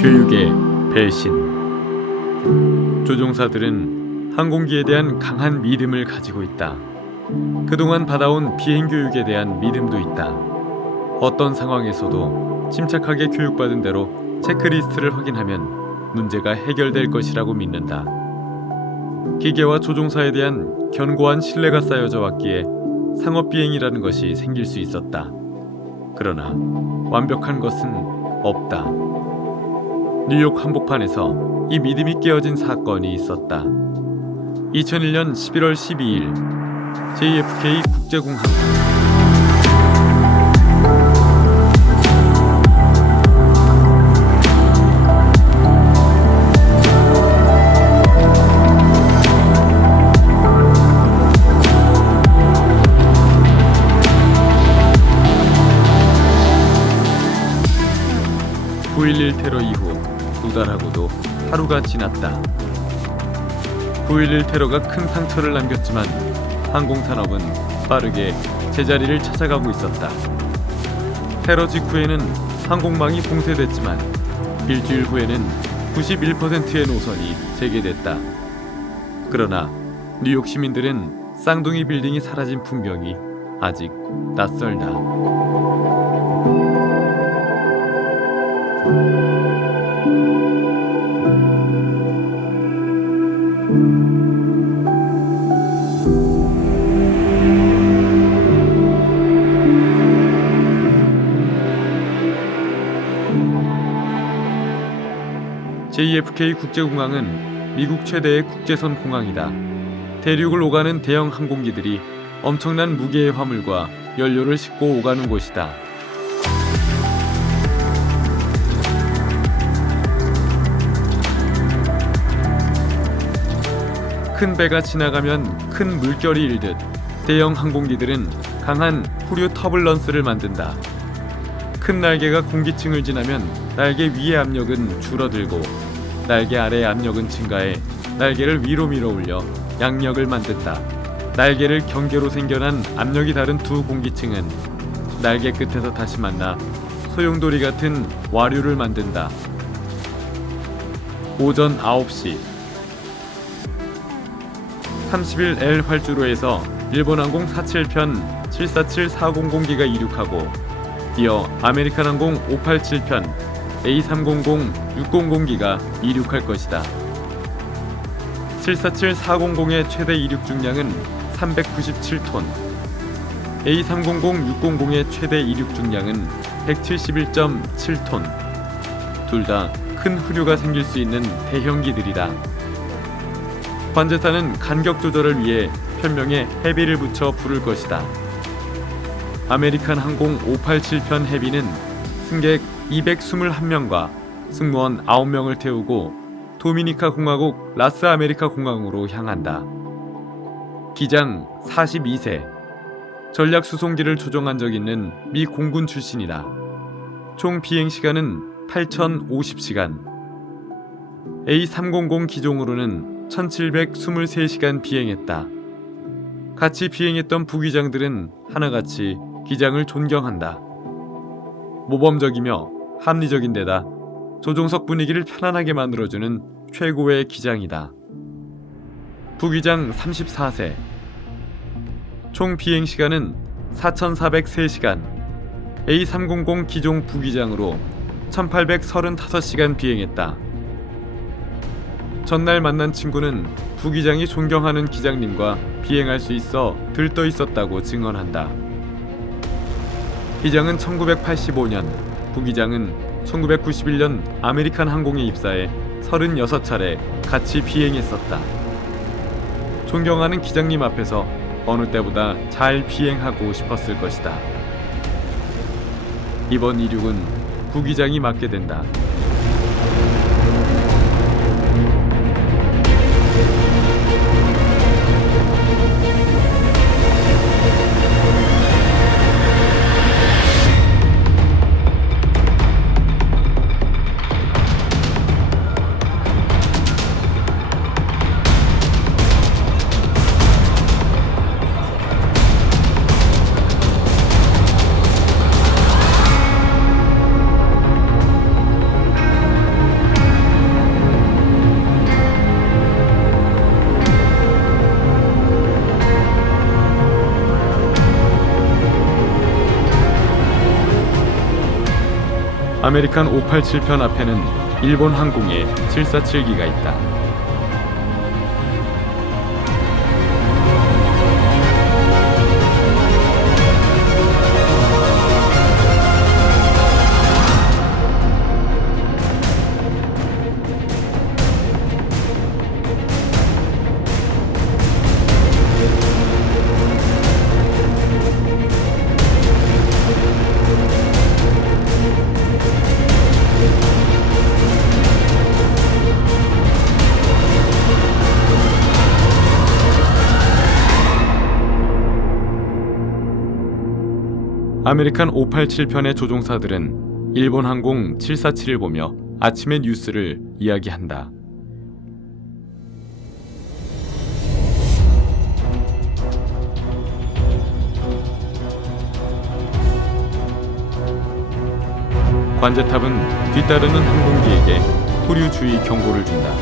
교육의 배신. 조종사들은 항공기에 대한 강한 믿음을 가지고 있다. 그동안 받아온 비행 교육에 대한 믿음도 있다. 어떤 상황에서도 침착하게 교육받은 대로 체크리스트를 확인하면 문제가 해결될 것이라고 믿는다. 기계와 조종사에 대한 견고한 신뢰가 쌓여져 왔기에 상업비행이라는 것이 생길 수 있었다. 그러나 완벽한 것은 없다. 뉴욕 한복판에서 이 믿음이 깨어진 사건이 있었다. 2001년 11월 12일 JFK 국제공항. (9.11) 테러 이후 2달하고도 하루가 지났다. 9.11 테러가 큰 상처를 남겼지만 항공산업은 빠르게 제자리를 찾아가고 있었다. 테러 직후에는 항공망이 봉쇄됐지만 일주일 후에는 91%의 노선이 재개됐다. 그러나 뉴욕 시민들은 쌍둥이 빌딩이 사라진 풍경이 아직 낯설다. JFK 국제공항은 미국 최대의 국제선 공항이다. 대륙을 오가는 대형 항공기들이 엄청난 무게의 화물과 연료를 싣고 오가는 곳이다. 큰 배가 지나가면 큰 물결이 일듯 대형 항공기들은 강한 후류 터블런스를 만든다. 큰 날개가 공기층을 지나면 날개 위의 압력은 줄어들고 날개 아래의 압력은 증가해 날개를 위로 밀어 올려 양력을 만든다. 날개를 경계로 생겨난 압력이 다른 두 공기층은 날개 끝에서 다시 만나 소용돌이 같은 와류를 만든다. 오전 9시 31L 활주로에서 일본항공 47편 747-400기가 이륙하고 이어 아메리칸항공 587편 A300-600기가 이륙할 것이다. 747-400의 최대 이륙 중량은 397톤, A300-600의 최대 이륙 중량은 171.7톤. 둘 다 큰 후류가 생길 수 있는 대형기들이다. 관제사는 간격 조절을 위해 편명에 헤비를 붙여 부를 것이다. 아메리칸 항공 587편 헤비는 승객 221명과 승무원 9명을 태우고 도미니카 공화국 라스 아메리카 공항으로 향한다. 기장 42세, 전략 수송기를 조종한 적 있는 미 공군 출신이다. 총 비행 시간은 8,050시간. A300 기종으로는 1723시간 비행했다. 같이 비행했던 부기장들은 하나같이 기장을 존경한다. 모범적이며 합리적인 데다 조종석 분위기를 편안하게 만들어주는 최고의 기장이다. 부기장 34세. 총 비행시간은 4,403시간. A300 기종 부기장으로 1,835시간 비행했다. 전날 만난 친구는 부기장이 존경하는 기장님과 비행할 수 있어 들떠 있었다고 증언한다. 기장은 1985년, 부기장은 1991년 아메리칸 항공에 입사해 36차례 같이 비행했었다. 존경하는 기장님 앞에서 어느 때보다 잘 비행하고 싶었을 것이다. 이번 이륙은 부기장이 맡게 된다. 아메리칸 587편 앞에는 일본 항공의 747기가 있다. 아메리칸 587편의 조종사들은 일본 항공 747을 보며 아침의 뉴스를 이야기한다. 관제탑은 뒤따르는 항공기에게 후류 주의 경고를 준다.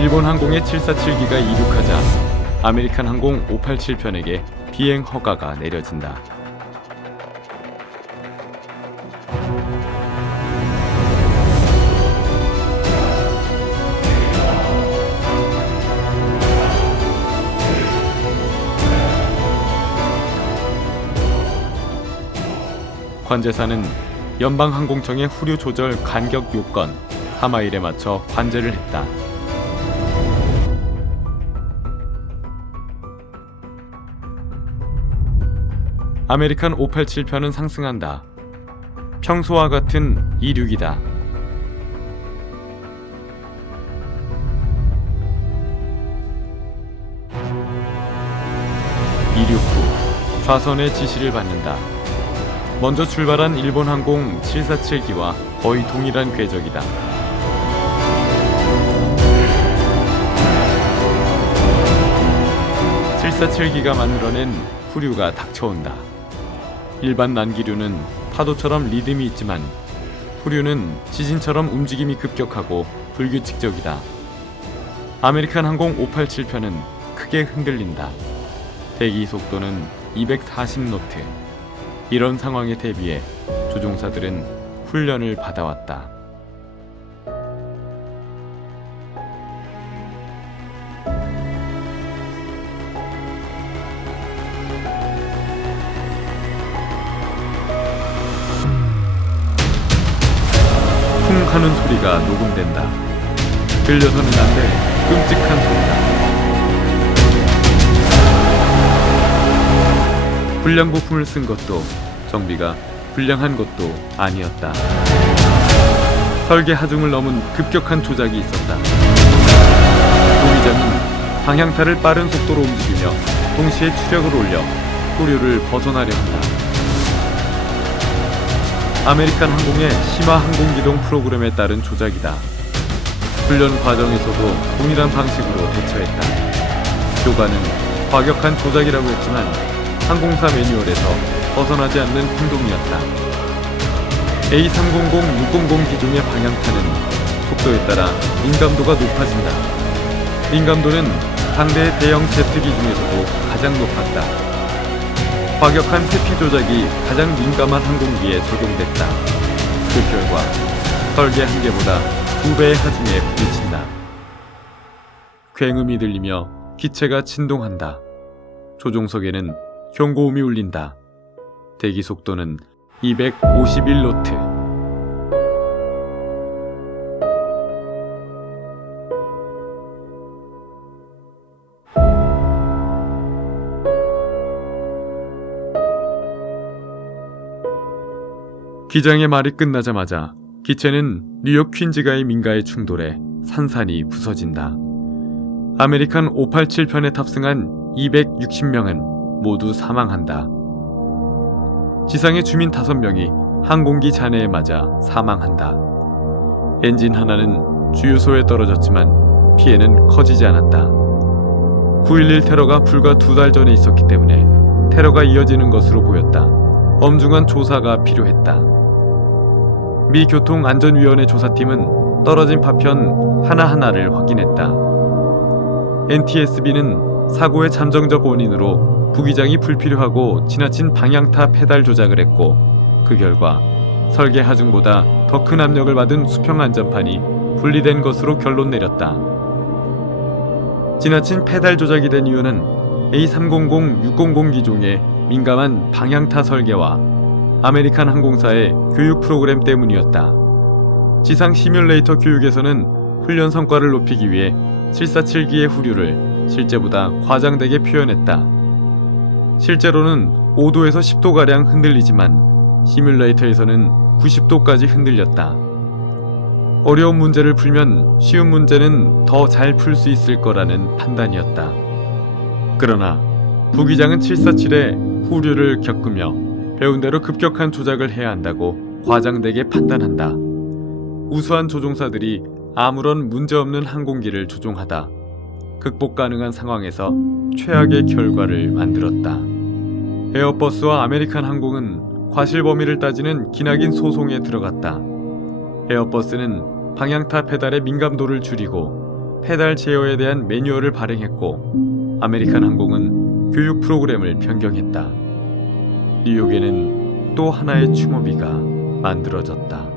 일본 항공의 747기가 이륙하자 아메리칸 항공 587편에게 비행 허가가 내려진다. 관제사는 연방항공청의 후류 조절 간격 요건 4마일에 맞춰 관제를 했다. 아메리칸 587편은 상승한다. 평소와 같은 이륙이다. 이륙 후 좌선의 지시를 받는다. 먼저 출발한 일본 항공 747기와 거의 동일한 궤적이다. (747기가) 만들어낸 후류가 닥쳐온다. 일반 난기류는 파도처럼 리듬이 있지만 후류는 지진처럼 움직임이 급격하고 불규칙적이다. 아메리칸 항공 587편은 크게 흔들린다. 대기 속도는 240노트. 이런 상황에 대비해 조종사들은 훈련을 받아왔다. 쿵 하는 소리가 녹음된다. 들려서는 안 돼. 끔찍한 소리다. 불량 부품을 쓴 것도 정비가 불량한 것도 아니었다. 설계 하중을 넘은 급격한 조작이 있었다. 조기장은 방향타를 빠른 속도로 움직이며 동시에 추력을 올려 후류를 벗어나려 한다. 아메리칸 항공의 심화 항공기동 프로그램에 따른 조작이다. 훈련 과정에서도 동일한 방식으로 대처했다. 교관은 과격한 조작이라고 했지만 항공사 매뉴얼에서 벗어나지 않는 행동이었다. A300-600 기종의 방향타는 속도에 따라 민감도가 높아진다. 민감도는 당대의 대형 제트기 중에서도 가장 높았다. 과격한 회피 조작이 가장 민감한 항공기에 적용됐다. 그 결과 설계 한계보다 2배의 하중에 부딪힌다. 굉음이 들리며 기체가 진동한다. 조종석에는 경고음이 울린다. 대기 속도는 251노트. 기장의 말이 끝나자마자 기체는 뉴욕 퀸즈가의 민가에 충돌해 산산이 부서진다. 아메리칸 587편에 탑승한 260명은 모두 사망한다. 지상의 주민 5명이 항공기 잔해에 맞아 사망한다. 엔진 하나는 주유소에 떨어졌지만 피해는 커지지 않았다. 9.11 테러가 불과 2달 전에 있었기 때문에 테러가 이어지는 것으로 보였다. 엄중한 조사가 필요했다. 미 교통안전위원회 조사팀은 떨어진 파편 하나하나를 확인했다. NTSB는 사고의 잠정적 원인으로 부기장이 불필요하고 지나친 방향타 페달 조작을 했고, 그 결과 설계 하중보다 더 큰 압력을 받은 수평 안전판이 분리된 것으로 결론 내렸다. 지나친 페달 조작이 된 이유는 A300-600 기종의 민감한 방향타 설계와 아메리칸 항공사의 교육 프로그램 때문이었다. 지상 시뮬레이터 교육에서는 훈련 성과를 높이기 위해 747기의 후륜을 실제보다 과장되게 표현했다. 실제로는 5도에서 10도가량 흔들리지만 시뮬레이터에서는 90도까지 흔들렸다. 어려운 문제를 풀면 쉬운 문제는 더 잘 풀 수 있을 거라는 판단이었다. 그러나 부기장은 747의 후륜을 겪으며 배운 대로 급격한 조작을 해야 한다고 과장되게 판단한다. 우수한 조종사들이 아무런 문제없는 항공기를 조종하다 극복 가능한 상황에서 최악의 결과를 만들었다. 에어버스와 아메리칸 항공은 과실 범위를 따지는 기나긴 소송에 들어갔다. 에어버스는 방향타 페달의 민감도를 줄이고 페달 제어에 대한 매뉴얼을 발행했고, 아메리칸 항공은 교육 프로그램을 변경했다. 뉴욕에는 또 하나의 추모비가 만들어졌다.